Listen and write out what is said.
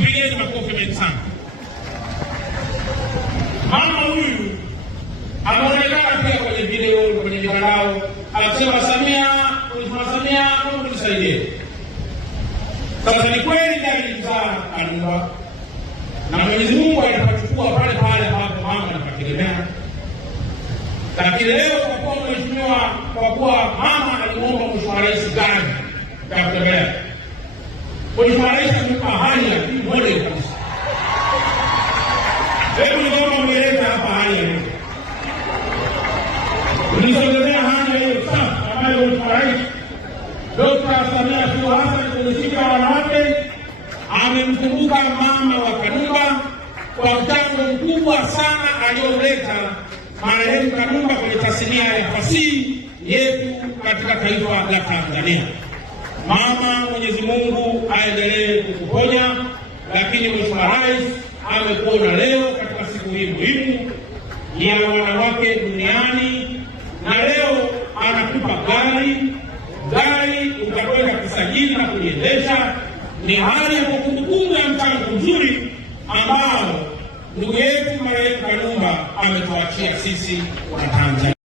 Mpigeni makofi mengi sana. Mama huyu anaonekana pia kwenye video, kwenye mitandao akisema, Samia, Mungu nisaidie. Sasa ni kweli ndani mzaa Kanumba, na Mwenyezi Mungu atachukua pale pale ambapo mama anapategemea. Lakini leo kwa kuwa mheshimiwa, kwa kuwa mama alimuomba Mheshimiwa Rais gani ya kutembelea, Mheshimiwa Rais amempa hali ya model kabisa. Hebu niomba mweleze hapa hali ya ulisogezea hali hiyo sasa ambayo Mheshimiwa Rais Dr. Samia Suluhu Hassan kwenye siku ya wanawake amemkumbuka mama wa Kanumba kwa mchango mkubwa sana alioleta marehemu Kanumba kwenye tasnia ya fasihi yetu katika taifa la Tanzania. Mama, Mwenyezi Mungu aendelee kukuponya, lakini Mheshimiwa Rais amekuona leo katika siku hii muhimu ya wanawake duniani, na leo anakupa gari utakwenda kusajili na kuliendesha. Ni hali ya kumbukumbu ya mchango mzuri ambao ndugu yetu marehemu Kanumba ametuachia sisi wa Tanzania.